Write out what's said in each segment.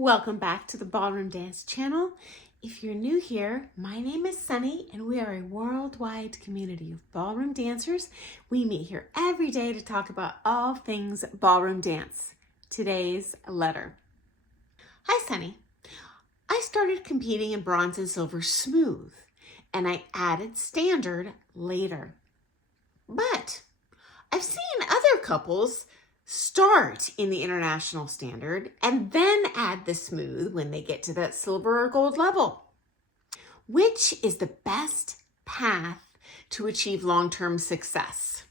Welcome back to the Ballroom Dance channel. If you're new here, my name is Sunny and we are a worldwide community of ballroom dancers. We meet here every day to talk about all things ballroom dance. Today's letter. Hi Sunny. I started competing in bronze and silver smooth and I added standard later. But I've seen other couples start in the international standard and then add the smooth when they get to that silver or gold level. Which is the best path to achieve long-term success?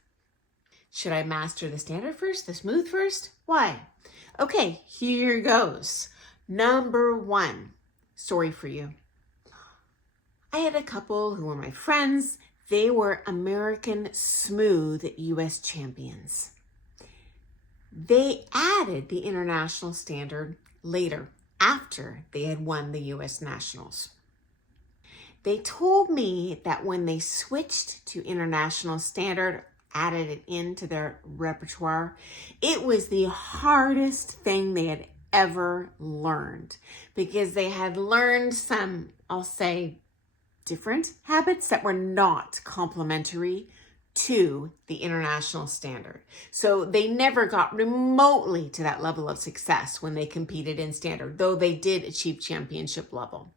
Should I master the standard first, the smooth first? Why? Okay, here goes. Number one, story for you. I had a couple who were my friends. They were American smooth US champions. They added the international standard later, after they had won the US Nationals. They told me that when they switched to international standard, added it into their repertoire, it was the hardest thing they had ever learned because they had learned some, I'll say, different habits that were not complementary to the international standard. So they never got remotely to that level of success when they competed in standard, though they did achieve championship level.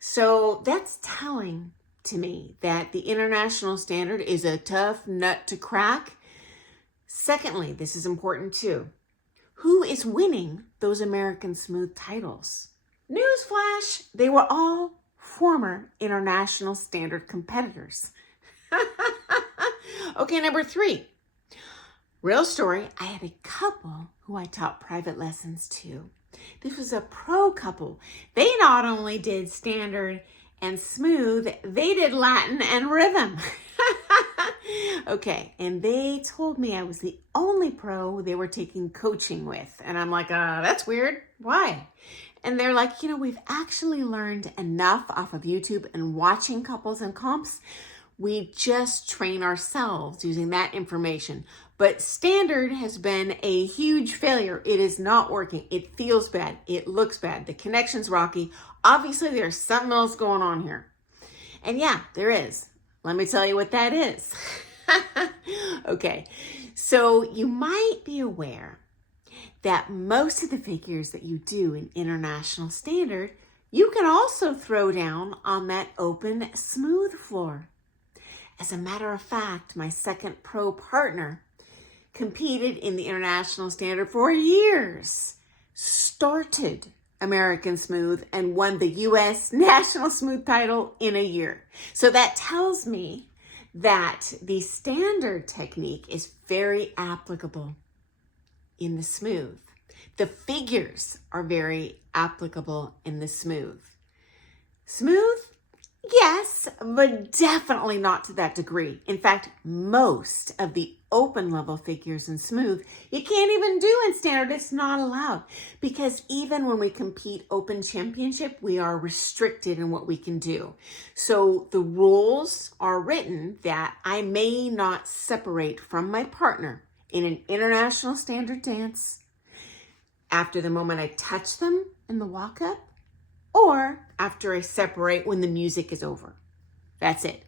So that's telling to me that the international standard is a tough nut to crack. Secondly, this is important too. Who is winning those American smooth titles? Newsflash, they were all former international standard competitors. Okay, number three. Real story, I had a couple who I taught private lessons to. This was a pro couple. They not only did standard and smooth, they did Latin and rhythm. Okay, and they told me I was the only pro they were taking coaching with. And I'm like, that's weird. Why? And they're like, we've actually learned enough off of YouTube and watching couples and comps. We just train ourselves using that information. But standard has been a huge failure. It is not working. It feels bad. It looks bad. The connection's rocky. Obviously, there's something else going on here. And yeah, there is. Let me tell you what that is. Okay, so you might be aware that most of the figures that you do in international standard, you can also throw down on that open smooth floor. As a matter of fact, my second pro partner competed in the international standard for years, started American Smooth and won the US National Smooth title in a year. So that tells me that the standard technique is very applicable in the smooth. The figures are very applicable in the smooth. Smooth? Yes, but definitely not to that degree. In fact, most of the open level figures in smooth, you can't even do in standard. It's not allowed because even when we compete open championship, we are restricted in what we can do. So the rules are written that I may not separate from my partner in an international standard dance after the moment I touch them in the walk-up, or after I separate when the music is over. That's it.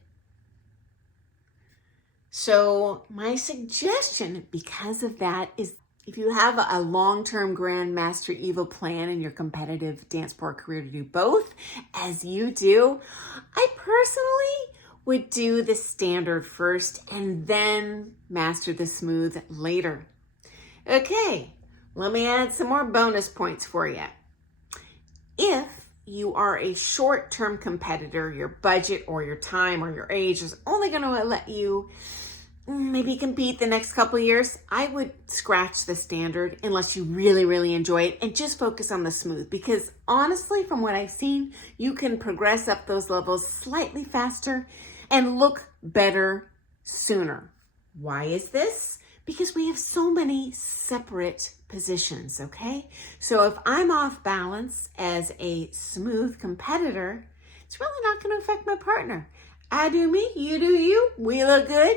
So my suggestion because of that is if you have a long-term Grandmaster Evil plan in your competitive dance sport career to do both, as you do, I personally would do the standard first and then master the smooth later. Okay, let me add some more bonus points for you. If you are a short-term competitor, your budget or your time or your age is only going to let you maybe compete the next couple of years, I would scratch the standard unless you really, really enjoy it and just focus on the smooth. Because honestly, from what I've seen, you can progress up those levels slightly faster and look better sooner. Why is this? Because we have so many separate positions, okay? So if I'm off balance as a smooth competitor, it's really not going to affect my partner. I do me, you do you, we look good.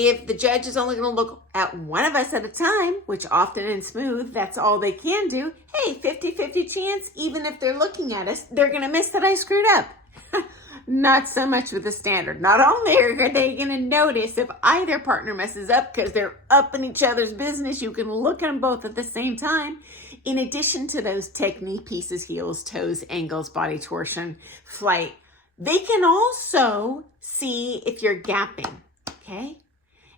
If the judge is only going to look at one of us at a time, which often in smooth, that's all they can do, hey, 50-50 chance, even if they're looking at us, they're going to miss that I screwed up. Not so much with the standard. Not only are they going to notice if either partner messes up because they're up in each other's business, you can look at them both at the same time. In addition to those technique pieces, heels, toes, angles, body torsion, flight, they can also see if you're gapping, okay?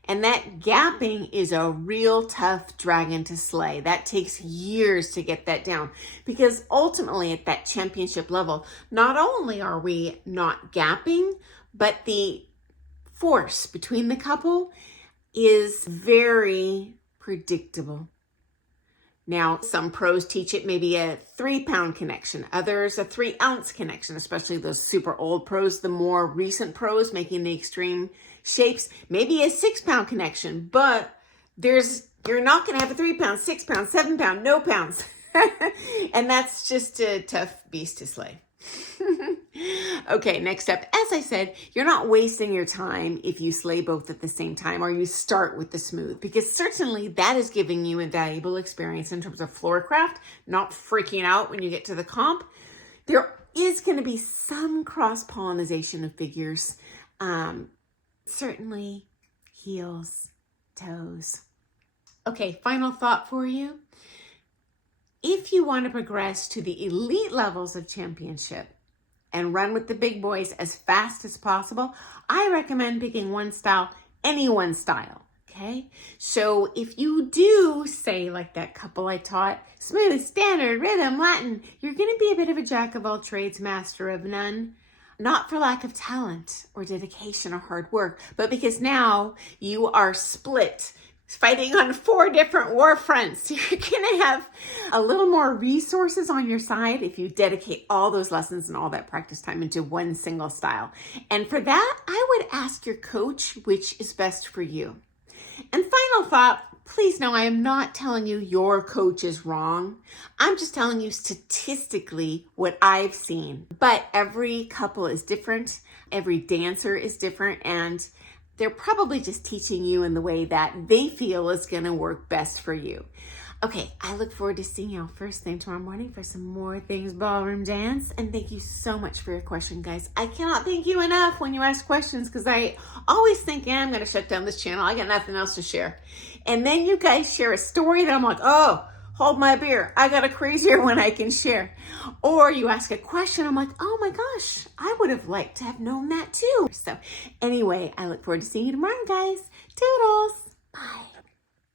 And that gapping is a real tough dragon to slay. That takes years to get that down, because ultimately at that championship level, not only are we not gapping, but the force between the couple is very predictable. Now, some pros teach it maybe a 3-pound connection, others a 3-ounce connection, especially those super old pros. The more recent pros making the extreme shapes, maybe a 6-pound connection, but you're not going to have a 3-pound, 6-pound, 7-pound, no pounds. And that's just a tough beast to slay. Okay, next up, as I said, you're not wasting your time if you slay both at the same time or you start with the smooth, because certainly that is giving you a valuable experience in terms of floor craft, not freaking out when you get to the comp. There is going to be some cross-pollination of figures. Certainly heels, toes. Okay, final thought for you. If you want to progress to the elite levels of championship and run with the big boys as fast as possible, I recommend picking one style, any one style, okay? So if you do say, like that couple I taught, smooth, standard, rhythm, Latin, you're going to be a bit of a jack of all trades, master of none. Not for lack of talent or dedication or hard work, but because now you are split, fighting on 4 different war fronts. You're going to have a little more resources on your side if you dedicate all those lessons and all that practice time into one single style. And for that, I would ask your coach which is best for you. And final thought, please know I am not telling you your coach is wrong. I'm just telling you statistically what I've seen. But every couple is different. Every dancer is different. And they're probably just teaching you in the way that they feel is going to work best for you. Okay, I look forward to seeing y'all first thing tomorrow morning for some more things ballroom dance. And thank you so much for your question, guys. I cannot thank you enough when you ask questions, because I always think, I'm going to shut down this channel. I got nothing else to share. And then you guys share a story that I'm like, oh, hold my beer. I got a crazier one I can share. Or you ask a question, I'm like, oh my gosh, I would have liked to have known that too. So anyway, I look forward to seeing you tomorrow, guys. Toodles. Bye.